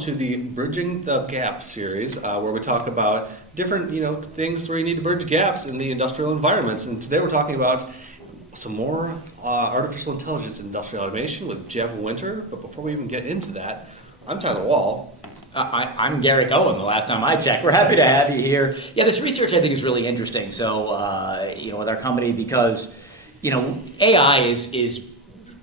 to the Bridging the Gap series, where we talk about different, things where you need to bridge gaps in the industrial environments. And today we're talking about some more artificial intelligence and industrial automation with Jeff Winter. But before we even get into that, I'm Tyler Wall. I'm Gary Cohen, the last time I checked. We're happy to have you here. Yeah, this research I think is really interesting. So, with our company, because, AI is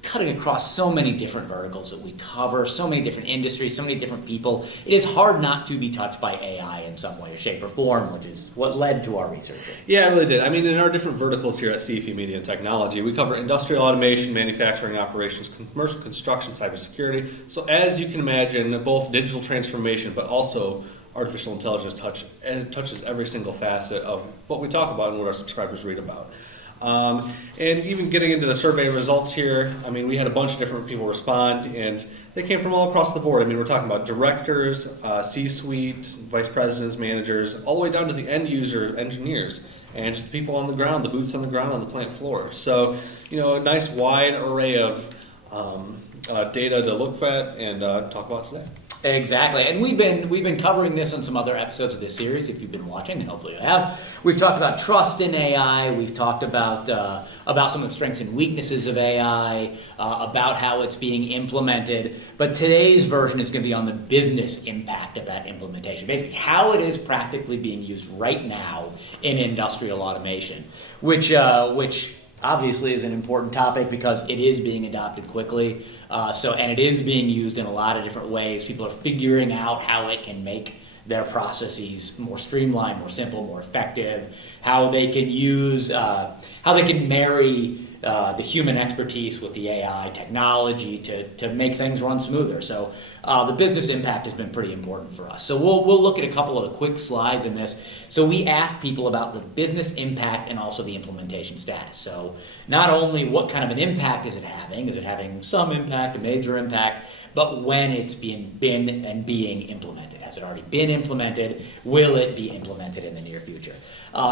cutting across so many different verticals that we cover, so many different industries, so many different people. It is hard not to be touched by AI in some way, shape, or form, which is what led to our research. Yeah, it really did. I mean, in our different verticals here at CFE Media and Technology, we cover industrial automation, manufacturing operations, commercial construction, cybersecurity. So as you can imagine, both digital transformation, but also artificial intelligence touches every single facet of what we talk about and what our subscribers read about. And even getting into the survey results here, I mean, we had a bunch of different people respond, and they came from all across the board. I mean, we're talking about directors, C-suite, vice presidents, managers, all the way down to the end user engineers, and just the people on the ground, the boots on the ground on the plant floor. So, a nice wide array of data to look at and talk about today. Exactly, and we've been covering this on some other episodes of this series. If you've been watching, and hopefully you have, we've talked about trust in AI. We've talked about some of the strengths and weaknesses of AI, about how it's being implemented. But today's version is going to be on the business impact of that implementation, basically how it is practically being used right now in industrial automation, which obviously is an important topic because it is being adopted quickly. And it is being used in a lot of different ways. People are figuring out how it can make their processes more streamlined, more simple, more effective, how they can marry the human expertise with the AI technology to make things run smoother. So the business impact has been pretty important for us. So we'll look at a couple of the quick slides in this. So we asked people about the business impact and also the implementation status. So not only what kind of an impact is it having some impact, a major impact, but when it's being being implemented. Has it already been implemented? Will it be implemented in the near future?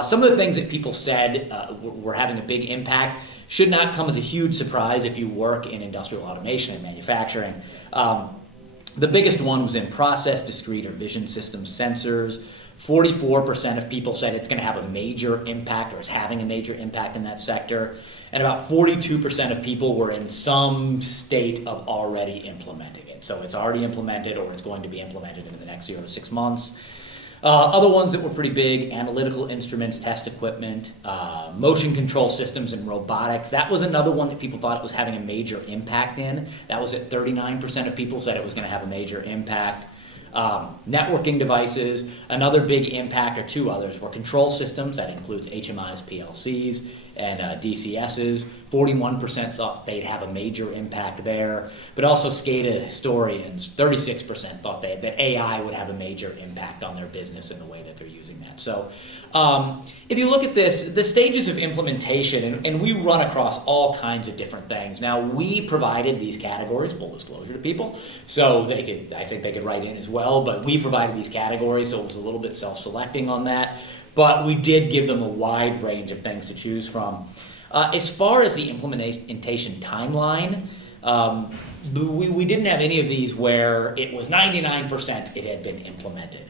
Some of the things that people said were having a big impact should not come as a huge surprise if you work in industrial automation and manufacturing. The biggest one was in process, discrete, or vision systems sensors. 44% of people said it's going to have a major impact or is having a major impact in that sector. And about 42% of people were in some state of already implementing it. So it's already implemented or it's going to be implemented in the next 0 to 6 months. Other ones that were pretty big: analytical instruments, test equipment, motion control systems, and robotics. That was another one that people thought it was having a major impact in. That was at 39% of people said it was going to have a major impact. Networking devices, another big impact, or two others, were control systems. That includes HMIs, PLCs, and DCSs. 41% thought they'd have a major impact there. But also SCADA historians, 36% thought that AI would have a major impact on their business in the way that they're using that. So if you look at this, the stages of implementation, and we run across all kinds of different things. Now, we provided these categories, full disclosure to people, so I think they could write in as well, but we provided these categories, so it was a little bit self-selecting on that. But we did give them a wide range of things to choose from. As far as the implementation timeline, we didn't have any of these where it was 99% it had been implemented.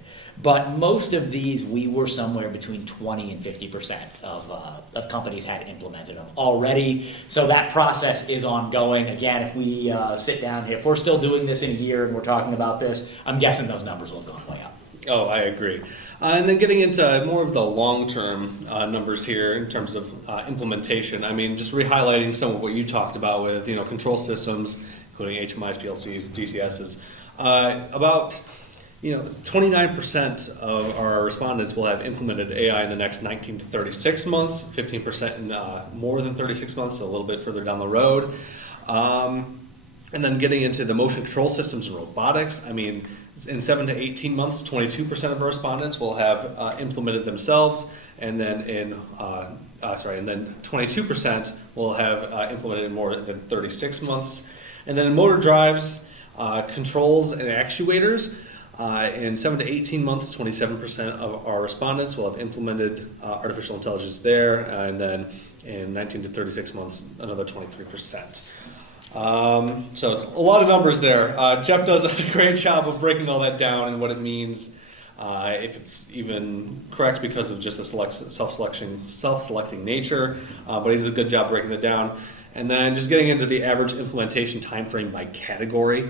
But most of these, we were somewhere between 20 and 50% of companies had implemented them already. So that process is ongoing. Again, if we sit down here, if we're still doing this in a year and we're talking about this, I'm guessing those numbers will have gone way up. Oh, I agree. And then getting into more of the long-term numbers here in terms of implementation, I mean, just re-highlighting some of what you talked about with, control systems, including HMIs, PLCs, DCSs. About 29% of our respondents will have implemented AI in the next 19 to 36 months, 15% in more than 36 months, so a little bit further down the road. And then getting into the motion control systems and robotics, I mean, in 7 to 18 months, 22% of our respondents will have implemented themselves, and then 22% will have implemented in more than 36 months. And then in motor drives, controls, and actuators, in 7 to 18 months, 27% of our respondents will have implemented artificial intelligence there, and then in 19 to 36 months, another 23%. So it's a lot of numbers there. Jeff does a great job of breaking all that down and what it means, if it's even correct because of just the self-selecting nature, but he does a good job breaking that down. And then just getting into the average implementation time frame by category.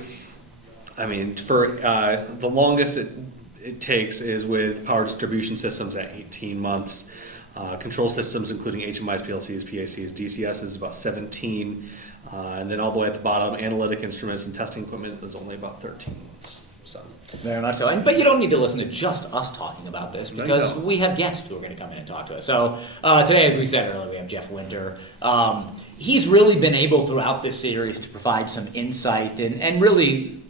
I mean, for the longest it takes is with power distribution systems at 18 months. Control systems, including HMIs, PLCs, PACs, DCS, is about 17. And then all the way at the bottom, analytic instruments and testing equipment is only about 13 months. So. Very much so. But you don't need to listen to just us talking about this because we have guests who are going to come in and talk to us. So today, as we said earlier, we have Jeff Winter. He's really been able throughout this series to provide some insight and really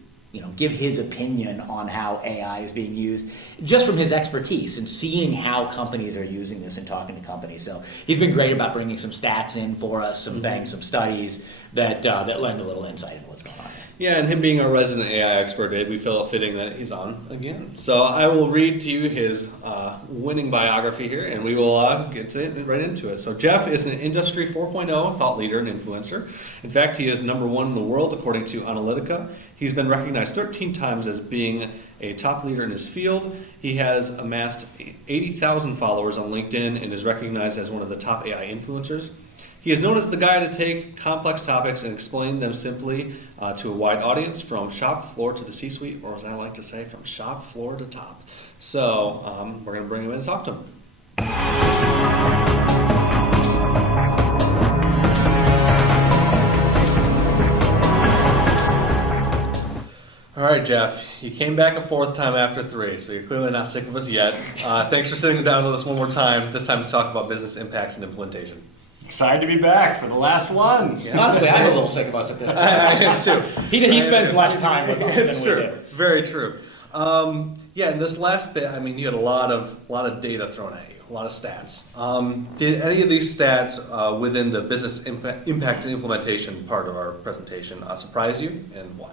give his opinion on how AI is being used, just from his expertise and seeing how companies are using this and talking to companies. So he's been great about bringing some stats in for us, some studies that lend a little insight into what's going on. Yeah, and him being our resident AI expert, we feel it fitting that he's on again. So I will read to you his winning biography here, and we will get right into it. So Jeff is an Industry 4.0 thought leader and influencer. In fact, he is #1 in the world according to Analytica. He's been recognized 13 times as being a top leader in his field. He has amassed 80,000 followers on LinkedIn and is recognized as one of the top AI influencers. He is known as the guy to take complex topics and explain them simply to a wide audience, from shop floor to the C-suite, or as I like to say, from shop floor to top. So we're going to bring him in and talk to him. All right, Jeff, you came back a fourth time after 3, so you're clearly not sick of us yet. Thanks for sitting down with us one more time, this time to talk about business impacts and implementation. Excited to be back for the last one. Yeah. Honestly, I'm a little sick of us at this point. I am too. He spends less time with us It's than true. we do. Very true. Yeah, in this last bit, I mean, you had a lot of data thrown at you, a lot of stats. Did any of these stats within the business impact and implementation part of our presentation surprise you, and why?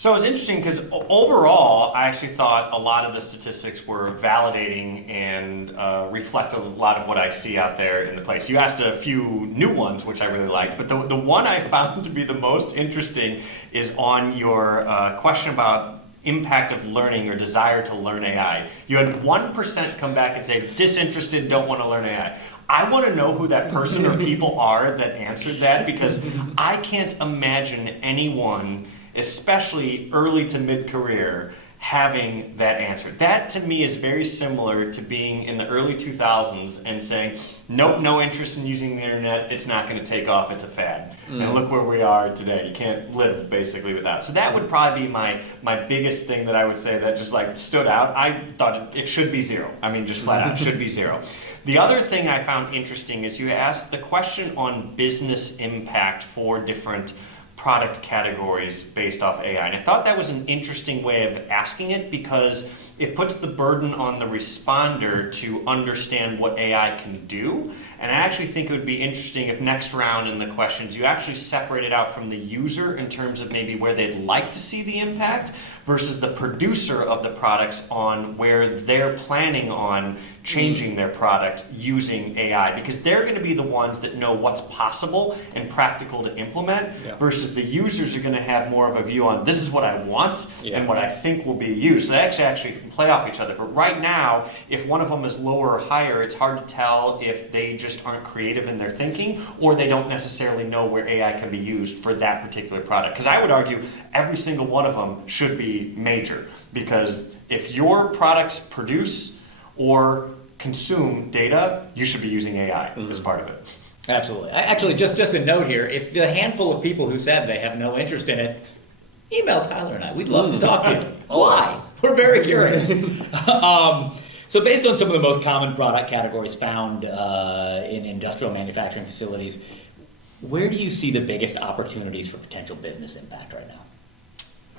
So it was interesting because overall, I actually thought a lot of the statistics were validating and reflective of a lot of what I see out there in the place. You asked a few new ones, which I really liked, but the one I found to be the most interesting is on your question about impact of learning or desire to learn AI. You had 1% come back and say, disinterested, don't want to learn AI. I want to know who that person or people are that answered that, because I can't imagine anyone, especially early to mid-career, having that answer. That to me is very similar to being in the early 2000s and saying, nope, no interest in using the internet, it's not going to take off, it's a fad. And look where we are today. You can't live basically without. So that would probably be my biggest thing that I would say that just like stood out. I thought it should be 0. I mean, just flat out, it should be 0. The other thing I found interesting is you asked the question on business impact for different product categories based off AI. And I thought that was an interesting way of asking it, because it puts the burden on the responder to understand what AI can do. And I actually think it would be interesting if next round in the questions you actually separate it out from the user in terms of maybe where they'd like to see the impact versus the producer of the products on where they're planning on changing their product using AI, because they're going to be the ones that know what's possible and practical to implement, versus the users are going to have more of a view on this is what I want and what I think will be used. So they actually can play off each other. But right now, if one of them is lower or higher, it's hard to tell if they just aren't creative in their thinking or they don't necessarily know where AI can be used for that particular product. Because I would argue every single one of them should be major, because if your products produce or consume data, you should be using AI as part of it. Absolutely. Actually, just a note here, if the handful of people who said they have no interest in it, email Tyler and I. We'd love to talk to you. Why? We're very curious. So based on some of the most common product categories found in industrial manufacturing facilities, where do you see the biggest opportunities for potential business impact right now?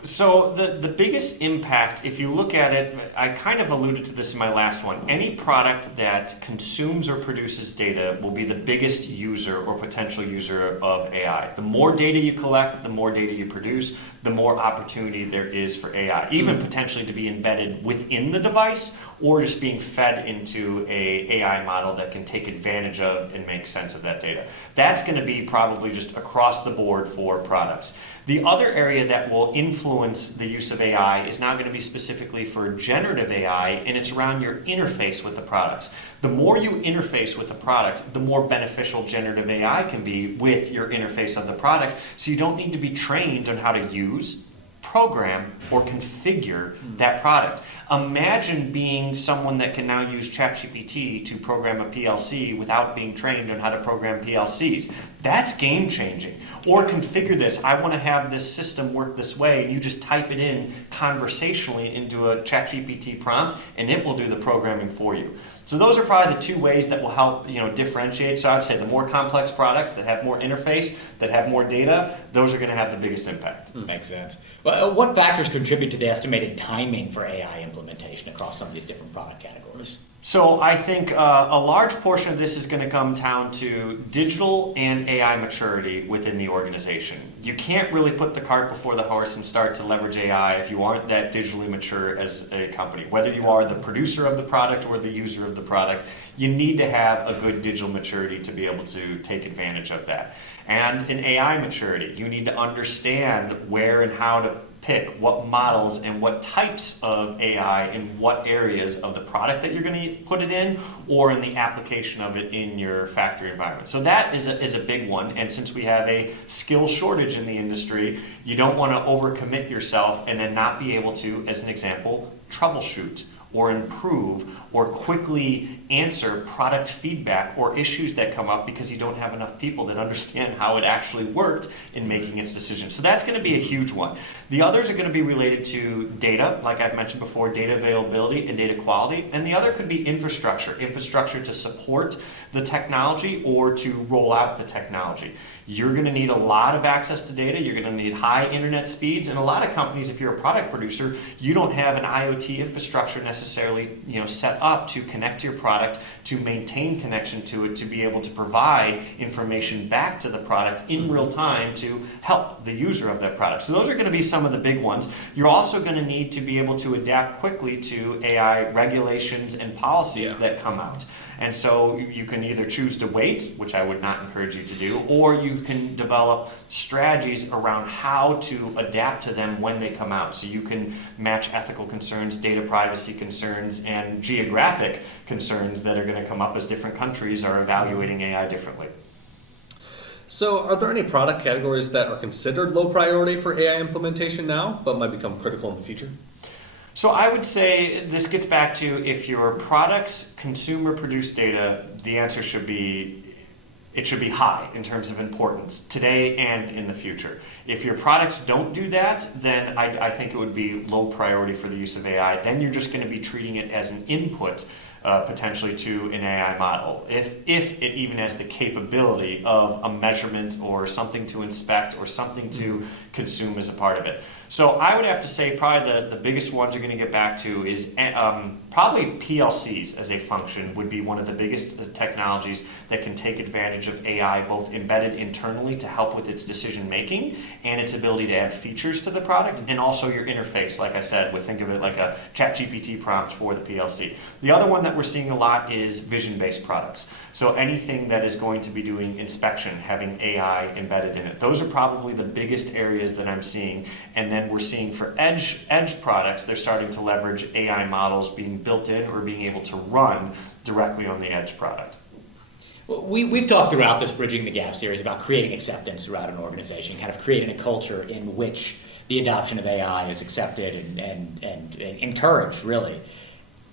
So the biggest impact, if you look at it, I kind of alluded to this in my last one. Any product that consumes or produces data will be the biggest user or potential user of AI. The more data you collect, the more data you produce, the more opportunity there is for AI, even potentially to be embedded within the device or just being fed into a AI model that can take advantage of and make sense of that data. That's going to be probably just across the board for products. The other area that will influence the use of AI is now going to be specifically for generative AI, and it's around your interface with the products. The more you interface with the product, the more beneficial generative AI can be with your interface of the product, so you don't need to be trained on how to use, program, or configure that product. Imagine being someone that can now use ChatGPT to program a PLC without being trained on how to program PLCs. That's game changing. Or configure this. I want to have this system work this way, and you just type it in conversationally into a ChatGPT prompt, and it will do the programming for you. So those are probably the two ways that will help, differentiate. So I'd say the more complex products that have more interface, that have more data, those are going to have the biggest impact. Makes sense. Well, what factors contribute to the estimated timing for AI implementation across some of these different product categories? So I think a large portion of this is going to come down to digital and AI maturity within the organization. You can't really put the cart before the horse and start to leverage AI if you aren't that digitally mature as a company. Whether you are the producer of the product or the user of the product, you need to have a good digital maturity to be able to take advantage of that. And in AI maturity, you need to understand where and how to pick what models and what types of AI in what areas of the product that you're going to put it in, or in the application of it in your factory environment. So that is a big one. And since we have a skill shortage in the industry, you don't want to overcommit yourself and then not be able to, as an example, troubleshoot or improve or quickly answer product feedback or issues that come up because you don't have enough people that understand how it actually worked in making its decision. So that's going to be a huge one. The others are going to be related to data, like I've mentioned before, data availability and data quality. And the other could be infrastructure to support the technology or to roll out the technology. You're going to need a lot of access to data. You're going to need high internet speeds. And a lot of companies, if you're a product producer, you don't have an IoT infrastructure necessarily set up to connect to your product, to maintain connection to it, to be able to provide information back to the product in real time to help the user of that product. So those are going to be some of the big ones. You're also going to need to be able to adapt quickly to AI regulations and policies that come out. And so you can either choose to wait, which I would not encourage you to do, or you can develop strategies around how to adapt to them when they come out. So you can match ethical concerns, data privacy concerns, and geographic concerns that are going to come up as different countries are evaluating AI differently. So are there any product categories that are considered low priority for AI implementation now, but might become critical in the future? So I would say this gets back to if your products consumer produced data, the answer should be it should be high in terms of importance today and in the future. If your products don't do that, then I think it would be low priority for the use of AI. Then you're just going to be treating it as an input potentially to an AI model, if it even has the capability of a measurement or something to inspect or something to consume as a part of it. So I would have to say probably the biggest ones you're going to get back to is probably PLCs as a function would be one of the biggest technologies that can take advantage of AI both embedded internally to help with its decision making and its ability to add features to the product, and also your interface, like I said, think of it like a ChatGPT prompt for the PLC. The other one that we're seeing a lot is vision-based products. So anything that is going to be doing inspection, having AI embedded in it. Those are probably the biggest areas that I'm seeing. And then we're seeing for edge products, they're starting to leverage AI models being built in or being able to run directly on the edge product. Well, we've talked throughout this Bridging the Gap series about creating acceptance throughout an organization, kind of creating a culture in which the adoption of AI is accepted and encouraged, really.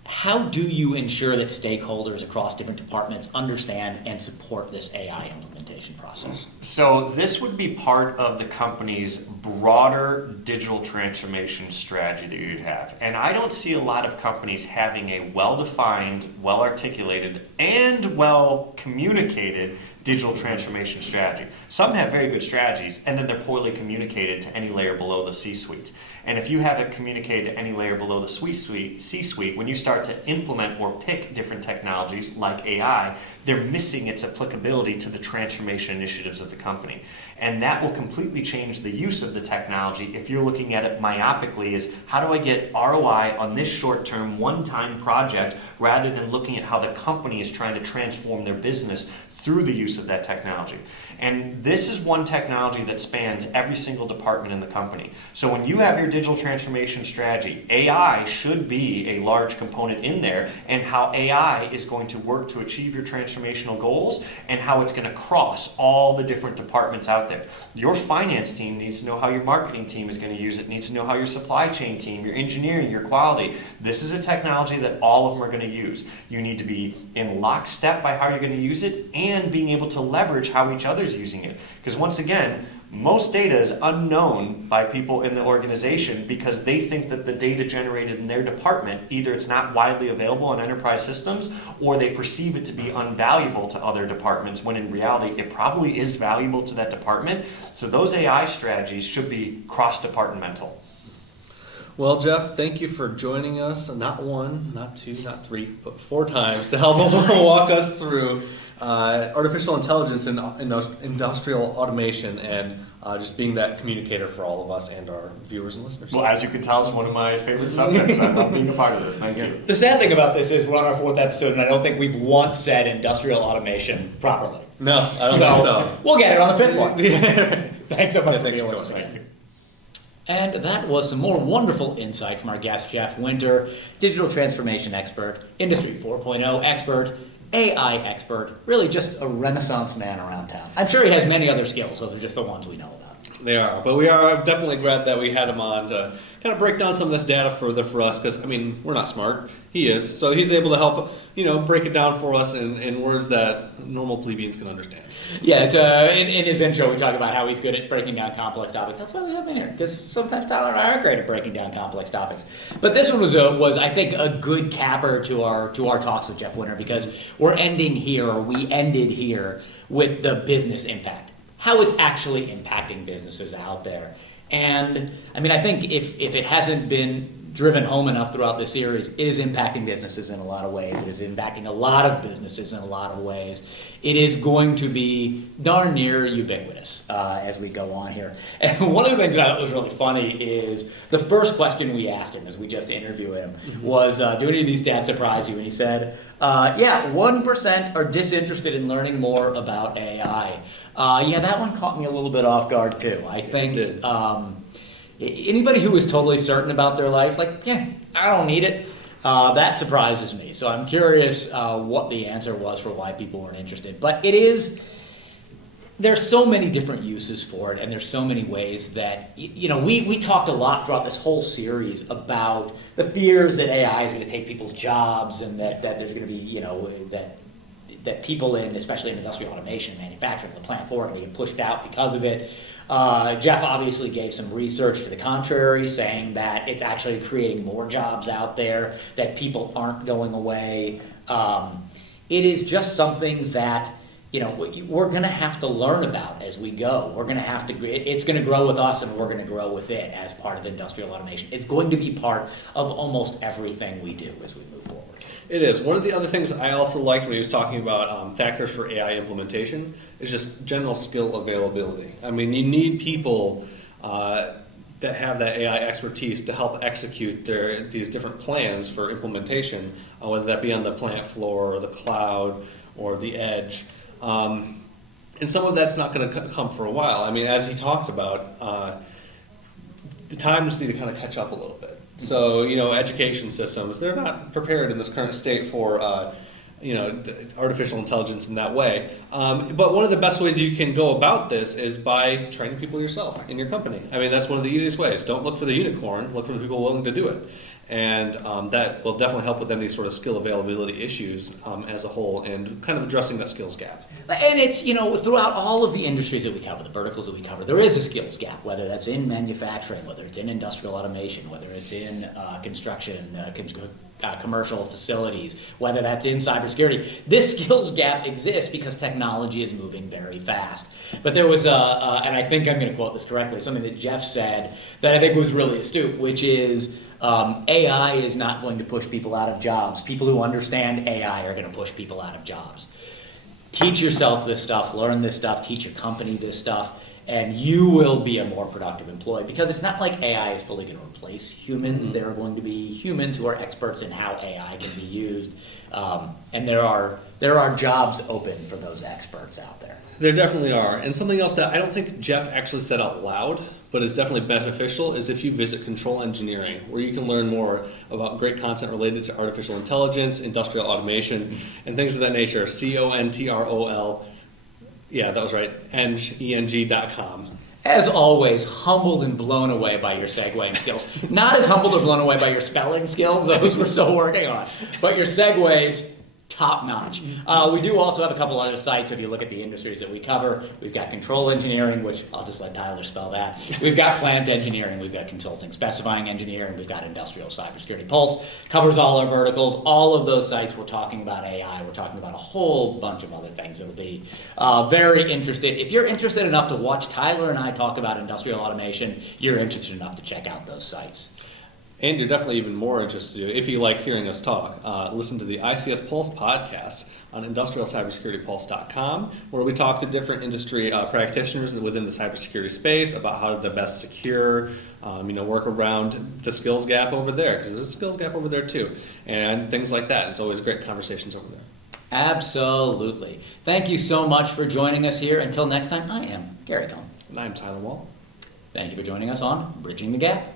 How do you ensure that stakeholders across different departments understand and support this AI implementation process? So this would be part of the company's broader digital transformation strategy that you'd have. And I don't see a lot of companies having a well-defined, well-articulated, and well-communicated digital transformation strategy. Some have very good strategies, and then they're poorly communicated to any layer below the C-suite. And if you have it communicated to any layer below the C-suite, when you start to implement or pick different technologies like AI, they're missing its applicability to the transformation initiatives of the company. And that will completely change the use of the technology if you're looking at it myopically as how do I get ROI on this short-term, one-time project rather than looking at how the company is trying to transform their business through the use of that technology. And this is one technology that spans every single department in the company. So when you have your digital transformation strategy, AI should be a large component in there, and how AI is going to work to achieve your transformational goals and how it's going to cross all the different departments out there. Your finance team needs to know how your marketing team is going to use it, needs to know how your supply chain team, your engineering, your quality. This is a technology that all of them are going to use. You need to be in lockstep by how you're going to use it and being able to leverage how each other's using it. Because once again, most data is unknown by people in the organization because they think that the data generated in their department, either it's not widely available on enterprise systems or they perceive it to be unvaluable to other departments when in reality it probably is valuable to that department. So those AI strategies should be cross-departmental. Well, Jeff, thank you for joining us, not one, not two, not three, but 4 times to help walk us through artificial intelligence and industrial automation and just being that communicator for all of us and our viewers and listeners. Well, as you can tell, it's one of my favorite subjects. I love being a part of this. Thank you. The sad thing about this is we're on our 4th episode, and I don't think we've once said industrial automation properly. No, I don't think so. We'll get it on the 5th one. Thanks so much for Thanks being for with us joining. again. And that was some more wonderful insight from our guest, Jeff Winter, digital transformation expert, Industry 4.0 expert, AI expert, really just a renaissance man around town. I'm sure he has many other skills. Those are just the ones we know about. They are, but we are definitely glad that we had him on to kind of break down some of this data further for us, because, I mean, we're not smart. He is. So he's able to help, break it down for us in words that normal plebeians can understand. Yeah, in his intro, we talk about how he's good at breaking down complex topics. That's why we have him in here, because sometimes Tyler and I are great at breaking down complex topics. But this one was I think, a good capper to our talks with Jeff Winter, because we ended here with the business impact, how it's actually impacting businesses out there. And I mean, I think if it hasn't been driven home enough throughout the series, it is impacting businesses in a lot of ways. It is impacting a lot of businesses in a lot of ways. It is going to be darn near ubiquitous as we go on here. And one of the things I thought was really funny is the first question we asked him as we just interviewed him was, do any of these stats surprise you? And he said, yeah, 1% are disinterested in learning more about AI. Yeah, that one caught me a little bit off guard too. I think anybody who is totally certain about their life, like, yeah, I don't need it, that surprises me. So I'm curious what the answer was for why people weren't interested. But there's so many different uses for it, and there's so many ways that, we talked a lot throughout this whole series about the fears that AI is going to take people's jobs, and that there's going to be, that people especially in industrial automation, manufacturing, the plant floor, are going to get pushed out because of it. Jeff obviously gave some research to the contrary, saying that it's actually creating more jobs out there, that people aren't going away. It is just something that, we're going to have to learn about as we go. We're going to have to, it's going to grow with us, and we're going to grow with it as part of industrial automation. It's going to be part of almost everything we do as we move forward. It is. One of the other things I also liked when he was talking about factors for AI implementation is just general skill availability. I mean, you need people that have that AI expertise to help execute these different plans for implementation, whether that be on the plant floor or the cloud or the edge. And some of that's not going to come for a while. I mean, as he talked about, the times need to kind of catch up a little bit. So, education systems, they're not prepared in this current state for, artificial intelligence in that way. But one of the best ways you can go about this is by training people yourself in your company. I mean, that's one of the easiest ways. Don't look for the unicorn, look for the people willing to do it. And that will definitely help with any sort of skill availability issues as a whole, and kind of addressing that skills gap. And it's, throughout all of the industries that we cover, the verticals that we cover, there is a skills gap, whether that's in manufacturing, whether it's in industrial automation, whether it's in construction, commercial facilities, whether that's in cybersecurity. This skills gap exists because technology is moving very fast. But there was and I think I'm going to quote this correctly, something that Jeff said that I think was really astute, which is AI is not going to push people out of jobs. People who understand AI are going to push people out of jobs. Teach yourself this stuff, learn this stuff, teach your company this stuff, and you will be a more productive employee, because it's not like AI is fully going to replace humans. There are going to be humans who are experts in how AI can be used, and there are jobs open for those experts out there. There definitely are. And something else that I don't think Jeff actually said out loud, but is definitely beneficial, is if you visit Control Engineering, where you can learn more about great content related to artificial intelligence, industrial automation, and things of that nature. CONTROL, yeah, that was right, ENG.com. As always, humbled and blown away by your segueing skills. Not as humbled or blown away by your spelling skills, those we're still working on, but your segues, top notch. We do also have a couple other sites. If you look at the industries that we cover, we've got control engineering, which I'll just let Tyler spell that. We've got plant engineering, we've got consulting specifying engineering, we've got industrial cybersecurity. Pulse covers all our verticals. All of those sites, we're talking about AI, we're talking about a whole bunch of other things. It'll be very interested. If you're interested enough to watch Tyler and I talk about industrial automation, you're interested enough to check out those sites. And you're definitely even more interested, if you like hearing us talk, listen to the ICS Pulse podcast on industrialcybersecuritypulse.com, where we talk to different industry practitioners within the cybersecurity space about how to best secure, work around the skills gap over there, because there's a skills gap over there too, and things like that. It's always great conversations over there. Absolutely. Thank you so much for joining us here. Until next time, I am Gary Cohen. And I'm Tyler Wall. Thank you for joining us on Bridging the Gap.